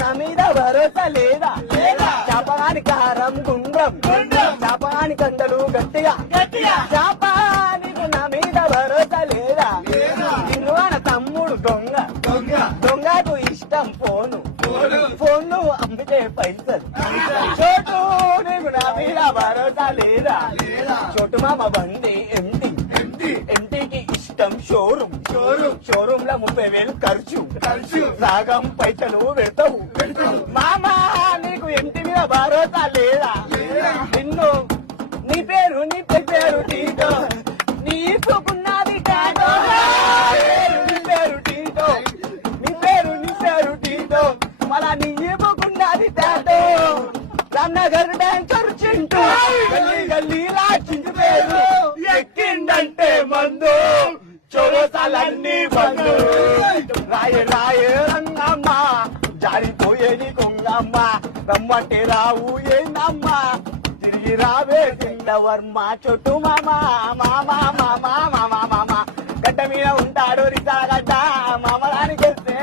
నా మీద భరోసా లేదా చాపగాని కారం గుండ్రం చాపగాని కండలు గట్టిగా చాప నీకు నా మీద భరోసా లేదా తిరువాన తమ్ముడు దొంగకు ఇష్టం ఫోన్లు అమ్మితే పైసలు చోటు నీకు నా మీద భరోసా లేదా చోటు మామ బండి ఎంటీకి ఇష్టం షోరూమ్ లో 30,000 ఖర్చు సగం పైసలు పెడతావు మామా నీకు ఎంటి మీద భరోసా లేదా నిన్ను నీ పేరు టీటో నీకున్నది కాదో నీ పేరు టీటో మళ్ళా నీకున్నది టాటో రామ్నగర్ డాన్సర్ చింటూ గల్లీలా చింటి పేరు ఎక్కిందంటే మందు చోరసాలన్నీ బందు రాయ రంగమ్మ జారిపోయే నీ కొంగమ్మ రమ్మంటే రావు ఏందమ్మా తిరిగి రావే వర్మ చొట్టు మామ గడ్డ మీద ఉంటాడు రిసాగడ్డ మామరానికి వెళ్తే